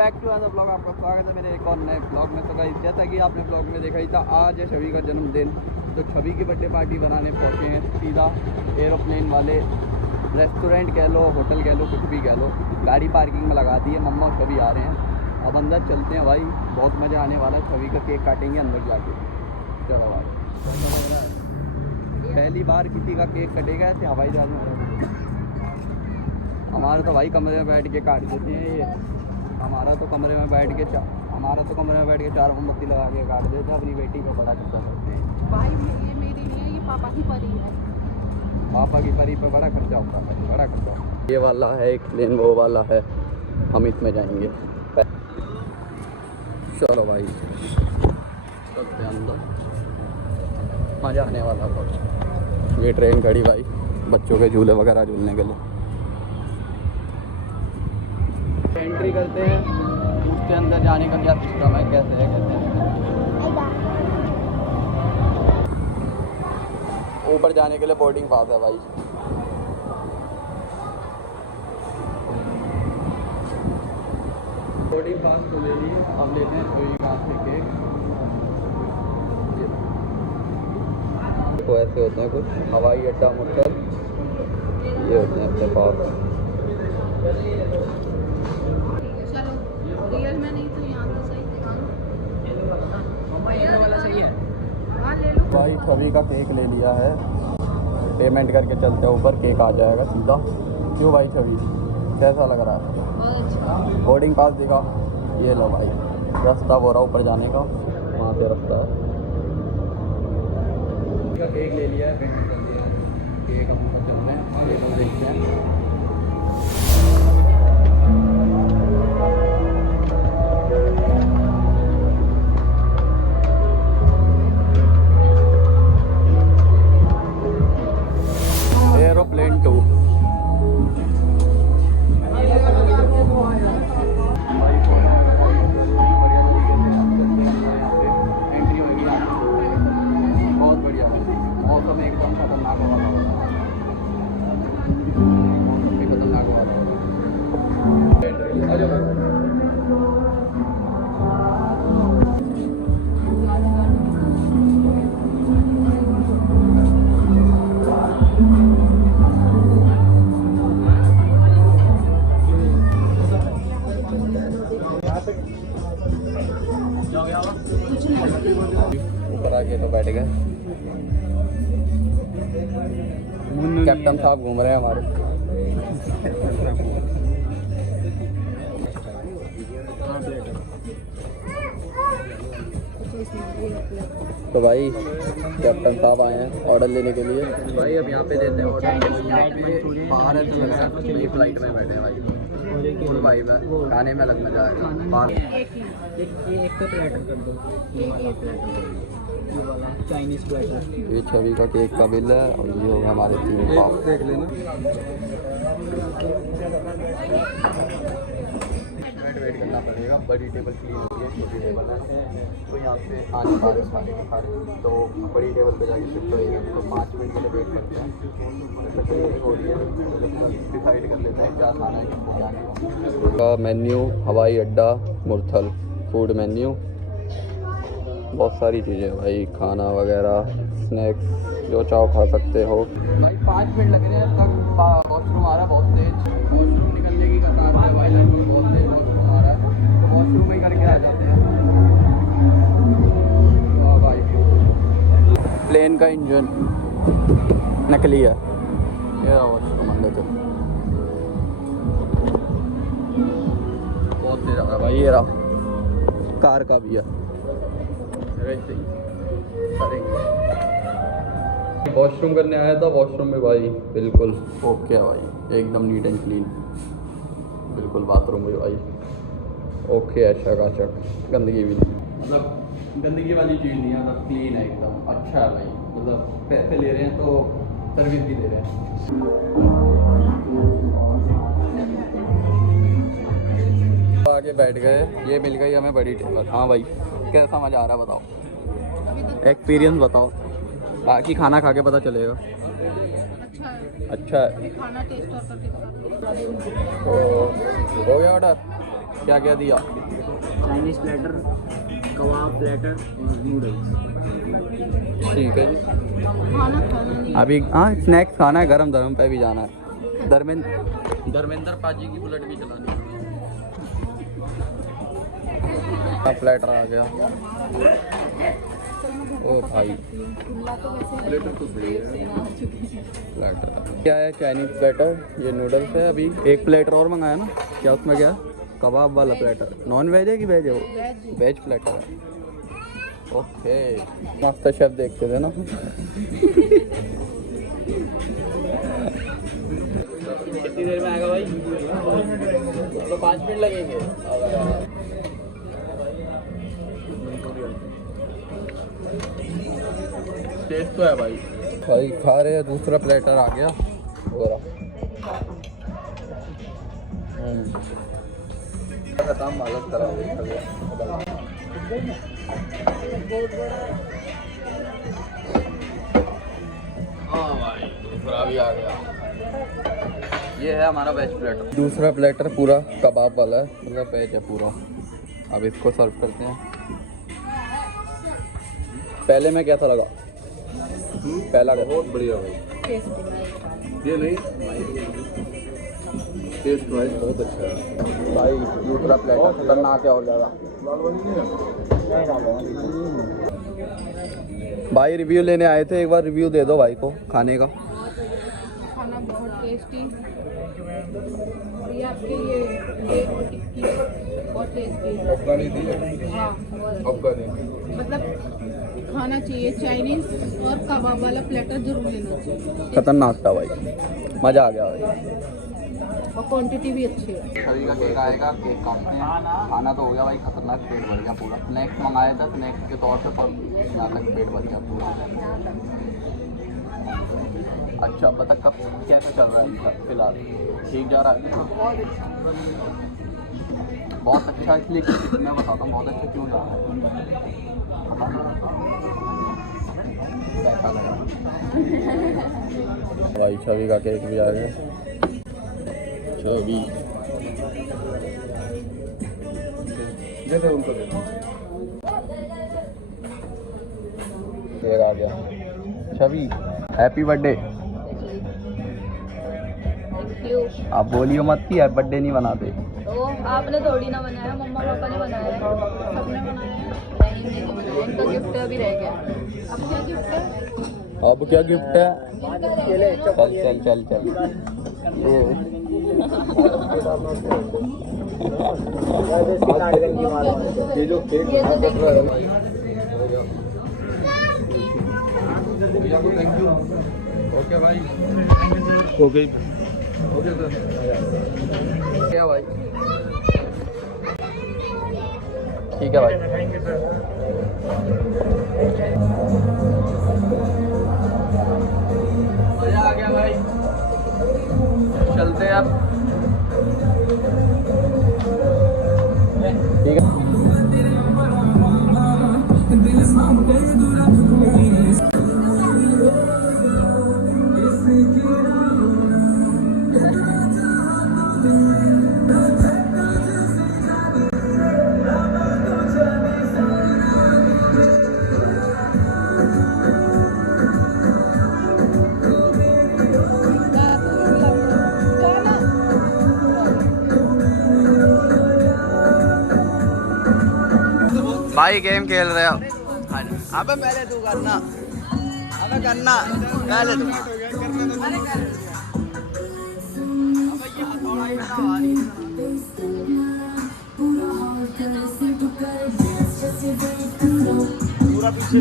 Back to another blog. आपका स्वागत है मेरे एक और नए ब्लॉग में। तो गाइस जैसा कि आपने ब्लॉग में देखा ही था, आज है छवि का जन्मदिन। तो छवि की बर्थडे पार्टी बनाने पहुँचे हैं सीधा एरोप्लेन वाले रेस्टोरेंट कह लो, होटल कह लो, कुछ भी कह लो। गाड़ी पार्किंग में लगा दी है, मम्मा और छवि आ रहे हैं। अब अंदर चलते हैं भाई, बहुत मज़ा आने वाला है। छवि का केक काटेंगे अंदर जाके। चलो भाई, पहली बार किसी का केक कटेगा ऐसे हवाई जहाज में। हमारा तो भाई कमरे में बैठ के काट देते हैं ये। हमारा तो कमरे में बैठ के चार मोमबत्ती लगा के काट देते हैं। अपनी बेटी को बड़ा खर्चा करते हैं भाई। ये मेरी नहीं है, ये पापा की परी है। पापा की परी पे बड़ा खर्चा होता है, बड़ा खर्चा। ये वाला है एक प्लेन, वो वाला है, हम इसमें जाएंगे। चलो भाई चलते अंदर, मज़ा आने वाला था। ये ट्रेन खड़ी भाई बच्चों के झूले वगैरह झूलने के लिए। एंट्री करते हैं, उसके अंदर जाने का क्या सिस्टम है, कैसे है। ऊपर जाने के लिए बोर्डिंग पास है भाई। बोर्डिंग पास तो ले ली, हम लेते हैं कोई यहाँ से केक। तो ऐसे होते हैं कुछ हवाई अड्डा मुर्सल, ये होते हैं अपने पास। चलो रियल में नहीं तो यहाँ तो सही वाला सही है। हाँ ले लो भाई छवि का केक ले लिया है, पेमेंट करके चलते हैं ऊपर, केक आ जाएगा सीधा। क्यों भाई छवि, कैसा लग रहा है? बहुत अच्छा। बोर्डिंग पास दिखा, ये लो भाई। रास्ता हो रहा ऊपर जाने का, वहाँ पे रास्ता है। केक ले लिया है, पेमेंट कर दिया है, केक हम चल रहे हैं, ये लोग देखते हैं। एरोप्लेन 2 एंट्री होगी, बहुत बढ़िया। मौसम एकदम खतरनाक वाला होगा, मौसम भी खतरनाक वाला होगा। ऊपर आके तो बैठ गए। कैप्टन साहब घूम रहे हैं हमारे। तो भाई कैप्टन साहब आए हैं ऑर्डर लेने के लिए। भाई अब यहाँ पे देते हैं ऑर्डर। बाहर है तो फ्लाइट में बैठे हैं भाई, फुल भाई में खाने में अलग मजा आएगा। बाहर एक का प्लेटर कर दो, ये वाला चाइनीज प्लेटर। ये छवि का केक का बिल है और ये होगा हमारे 3 पाव। देख लेना, वेट करना पड़ेगा। बड़ी टेबल क्लीन होती है, छोटी टेबल है तो यहाँ से आने वाले खाने के खाने तो बड़ी टेबल पे जाके शिफ्ट होएंगे। तो 5 मिनट के लिए वेट करते हैं, हो रही है डिसाइड कर लेते हैं क्या खाना है, किसको क्या नहीं। का मेन्यू हवाई अड्डा मुरथल, फूड मेन्यू, बहुत सारी चीज़ें भाई, खाना वगैरह, स्नैक्स, जो चाहो खा सकते हो भाई। 5 मिनट लग रहे हैं तक। वॉशरूम आ रहा है बहुत तेज, वॉशरूम निकलने की कतार है भाई, लाइन में बहुत तेज वॉशरूम आ रहा है, तो वॉशरूम में ही करके आ जाते हैं। वाह भाई, प्लेन का इंजन नकली है। ये वॉशरूम अंदर तो बहुत तेज आ रहा है भाई। ये रहा, कार का भी है वैसे ही करेंगे। वॉशरूम करने आया था, वॉशरूम में भाई बिल्कुल ओके है भाई, एकदम नीट एंड क्लीन, बिल्कुल बाथरूम भी भाई ओके है, चकाचक, गंदगी भी नहीं, मतलब गंदगी वाली चीज़ नहीं है, मतलब क्लीन है एकदम, अच्छा है भाई। मतलब पैसे ले रहे हैं तो सर्विस भी दे रहे हैं। आगे बैठ गए, ये मिल गई हमें बड़ी टेबल। हाँ भाई कैसा मज़ा आ रहा है बताओ, एक्सपीरियंस बताओ, बाकी खाना खा के पता चलेगा। अच्छा है, खाना टेस्ट और करके तो हो गया ऑर्डर। क्या क्या दिया? चाइनीज प्लेटर, कबाब प्लेटर और नूडल्स। ठीक है जी। खाना नहीं अभी हाँ स्नैक्स खाना है, गरम धर्म पे भी जाना है। धर्मेंद्र पाजी की बुलेट भी चलानी है। प्लेटर आ गया। ओ भाई प्लेटर तो सही है। प्लेटर क्या है? चाइनीज प्लेटर, ये नूडल्स है। अभी एक प्लेटर और मंगाया ना, क्या उसमें क्या है? कबाब वाला प्लेटर। नॉन वेज है कि वेज है वो? वेज प्लेटर है। ओके मास्टर शेफ देखते थे ना। कितनी देर में आएगा भाई? तो 5 मिनट लगेंगे। टेस्ट तो है भाई। भाई खा रहे हैं, दूसरा प्लेटर आ गया। काम मालक करा हाँ भाई दूसरा भी आ गया। ये है हमारा वेज प्लेटर। दूसरा प्लेटर पूरा कबाब वाला है, मतलब वेज है पूरा। अब इसको सर्व करते हैं। पहले में क्या था लगा? पहला बहुत बढ़िया भाई। ये नहीं टेस्ट वाइज बहुत अच्छा है भाई। दूसरा प्लेटर खतरनाक है और ज़्यादा। भाई रिव्यू लेने आए थे, एक बार रिव्यू दे दो भाई को खाने का। खाना बहुत टेस्टी। और ये आपके ये टिक्की बहुत टेस्टी। अफगानी थी। हाँ अफगानी मतलब खाना चाहिए चाइनीज और कबाब वाला प्लेटर जरूर लेना चाहिए। खतरनाक था भाई, मज़ा आ गया भाई। और क्वांटिटी भी अच्छी है। सभी का केक आएगा, केक काटते हैं। खाना तो हो गया भाई, खतरनाक पेट भर गया पूरा। स्नैक्स मंगाया था, स्नैक्स के तौर पे पर यहाँ तक पेट भर गया पूरा। अच्छा बता कब कैसा चल रहा है फिलहाल? ठीक जा रहा है? बहुत अच्छा, इसलिए मैं बताता हूँ बहुत अच्छा क्यों जा रहा है। पैसा लगा भाई। छवि का केक भी आ गया। छवि उनको केक आ गया। छवि हैप्पी बर्थडे। आप बोलियो मत कि हैप्पी बर्थडे नहीं बनाते। तो आपने थोड़ी ना बनाया, मम्मा पापा ने बनाया है। सबने बनाया है। नहीं बनाया, इनका गिफ्ट अभी रह गया। अब क्या गिफ्ट है? अब क्या गिफ्ट है? चल चल चल चल। ये जो केक थैंक यू। ओके भाई। Okay okay sir. क्या भाई? ठीक है भाई। मजा आ गया भाई। चलते हैं अब। ठीक है। भाई गेम खेल रहे हो? अबे पहले तू करना, अबे करना पहले तू। पूरा पीछे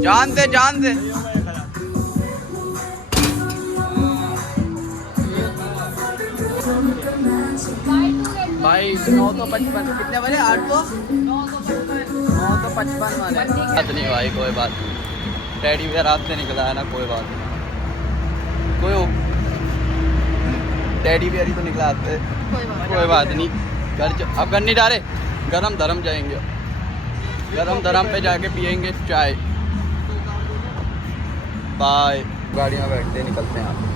जान दे जान दे। भाई 955 कितने बजे? 955 वाले। बात नहीं भाई, कोई बात नहीं। टेडी बियर रात से निकला है ना, कोई बात नहीं। कोई टेडी बियर ही तो निकला आते। कोई बात नहीं। अब घर नहीं डाले, गरम धर्म जाएंगे। गरम धर्म पे जाके पियेंगे चाय। बाय। गाड़ी में बैठते निकलते हैं यहाँ से।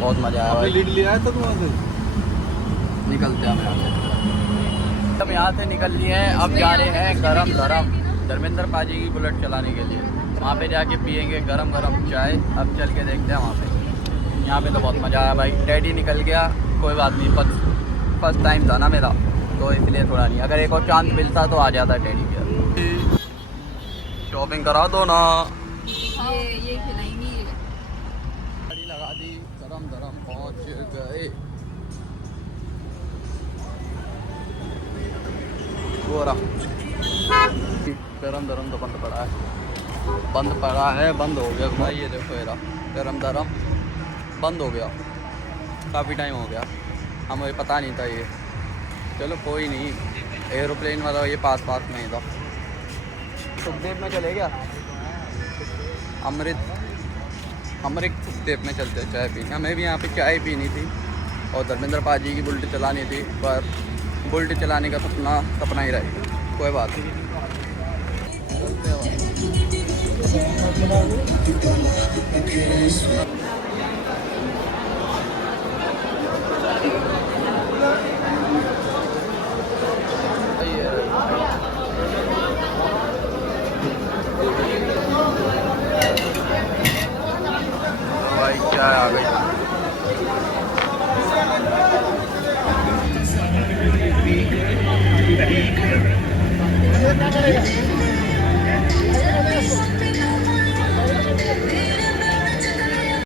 बहुत मज़ा आया भाई। लीड लिया है तो वहाँ से निकलते हैं हम यहाँ से। अब यहाँ से निकल लिए हैं, अब जा रहे हैं गरम गरम धर्मेंद्र पाजी की बुलेट चलाने के लिए। वहाँ पे जाके पियेंगे गरम गरम चाय। अब चल के देखते हैं वहाँ पे। यहाँ पे तो बहुत मज़ा आया भाई। डैडी निकल गया, कोई बात नहीं, फर्स्ट टाइम था ना मेरा, तो इसलिए थोड़ा नहीं। अगर एक और चांस मिलता तो आ जाता डैडी के। शॉपिंग करा दो ना। ये खिलाएंगी। गाड़ी लगा दी, गरम गरम पहुँच गए। गोरा गरम गरम तो बंद पड़ा है, बंद हो गया भाई। ये देखो मेरा गरम गरम बंद हो गया, काफ़ी टाइम हो गया, हमें पता नहीं था ये। चलो कोई नहीं, एरोप्लेन वाला ये पास में ही था। सुखदेव में चले गया, अमृत सुखदेव में चलते चाय पीने। हमें भी यहाँ पे चाय पीनी थी और धर्मेंद्र पाजी की बुलेट चलानी थी, पर बुलेट चलाने का सपना ही रहेगा। कोई बात नहीं।